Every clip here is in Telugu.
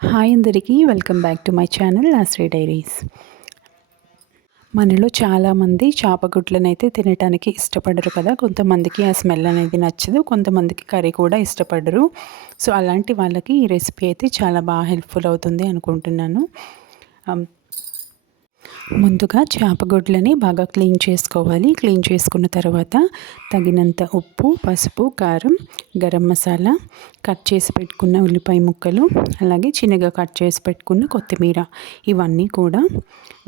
హాయ్ అందరికీ welcome back to my channel Ashri Diaries. మనలో చాలామంది చేపగుడ్లను అయితే తినడానికి ఇష్టపడరు కదా. కొంతమందికి ఆ స్మెల్ అనేది నచ్చదు కొంతమందికి కర్రీ కూడా ఇష్టపడరు. సో అలాంటి వాళ్ళకి ఈ రెసిపీ అయితే చాలా బాగా హెల్ప్ఫుల్ అవుతుంది అనుకుంటున్నాను. ముందుగా చేపగొడ్లని బాగా క్లీన్ చేసుకోవాలి. క్లీన్ చేసుకున్న తర్వాత తగినంత ఉప్పు పసుపు కారం గరం మసాలా కట్ చేసి పెట్టుకున్న ఉల్లిపాయ ముక్కలు అలాగే చిన్నగా కట్ చేసి పెట్టుకున్న కొత్తిమీర ఇవన్నీ కూడా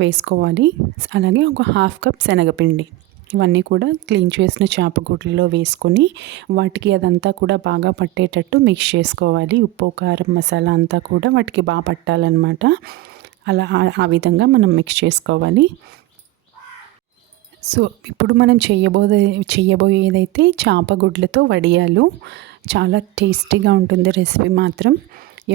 వేసుకోవాలి. అలాగే ఒక హాఫ్ కప్ శనగపిండి ఇవన్నీ కూడా క్లీన్ చేసిన చేపగుడ్లలో వేసుకొని వాటికి అదంతా కూడా బాగా పట్టేటట్టు మిక్స్ చేసుకోవాలి. ఉప్పు కారం మసాలా అంతా కూడా వాటికి బాగా పట్టాలన్నమాట. అలా ఆ విధంగా మనం మిక్స్ చేసుకోవాలి. సో ఇప్పుడు మనం చేయబోదే చేయబోయేదైతే చేపగుడ్లతో వడియాలు. చాలా టేస్టీగా ఉంటుంది రెసిపీ మాత్రం.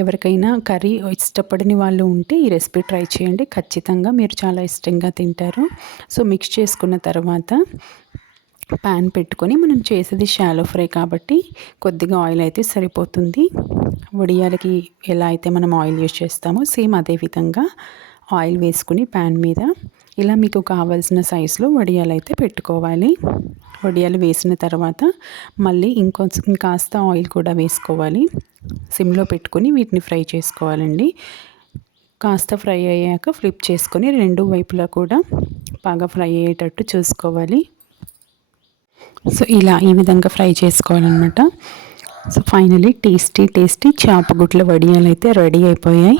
ఎవరికైనా కర్రీ ఇష్టపడని వాళ్ళు ఉంటే ఈ రెసిపీ ట్రై చేయండి. ఖచ్చితంగా మీరు చాలా ఇష్టంగా తింటారు. సో మిక్స్ చేసుకున్న తర్వాత ప్యాన్ పెట్టుకొని మనం చేసేది షాలో ఫ్రై కాబట్టి కొద్దిగా ఆయిల్ అయితే సరిపోతుంది. వడియాలకి ఎలా అయితే మనం ఆయిల్ యూజ్ చేస్తామో సేమ్ అదే విధంగా ఆయిల్ వేసుకుని ప్యాన్ మీద ఇలా మీకు కావాల్సిన సైజులో వడియాలు అయితే పెట్టుకోవాలి. వడియాలు వేసిన తర్వాత మళ్ళీ ఇంకో ఇంకాస్త ఆయిల్ కూడా వేసుకోవాలి. సిమ్లో పెట్టుకొని వీటిని ఫ్రై చేసుకోవాలండి. కాస్త ఫ్రై అయ్యాక ఫ్లిప్ చేసుకొని రెండు వైపులా కూడా బాగా ఫ్రై అయ్యేటట్టు చూసుకోవాలి. సో ఇలా ఈ విధంగా ఫ్రై చేసుకోవాలన్నమాట. సో ఫైనలీ టేస్టీ టేస్టీ చేపగుడ్ల వడియాలు అయితే రెడీ అయిపోయాయి.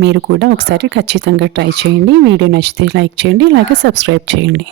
మీరు కూడా ఒకసారి ఖచ్చితంగా ట్రై చేయండి. వీడియో నచ్చితే లైక్ చేయండి అలాగే సబ్స్క్రైబ్ చేయండి.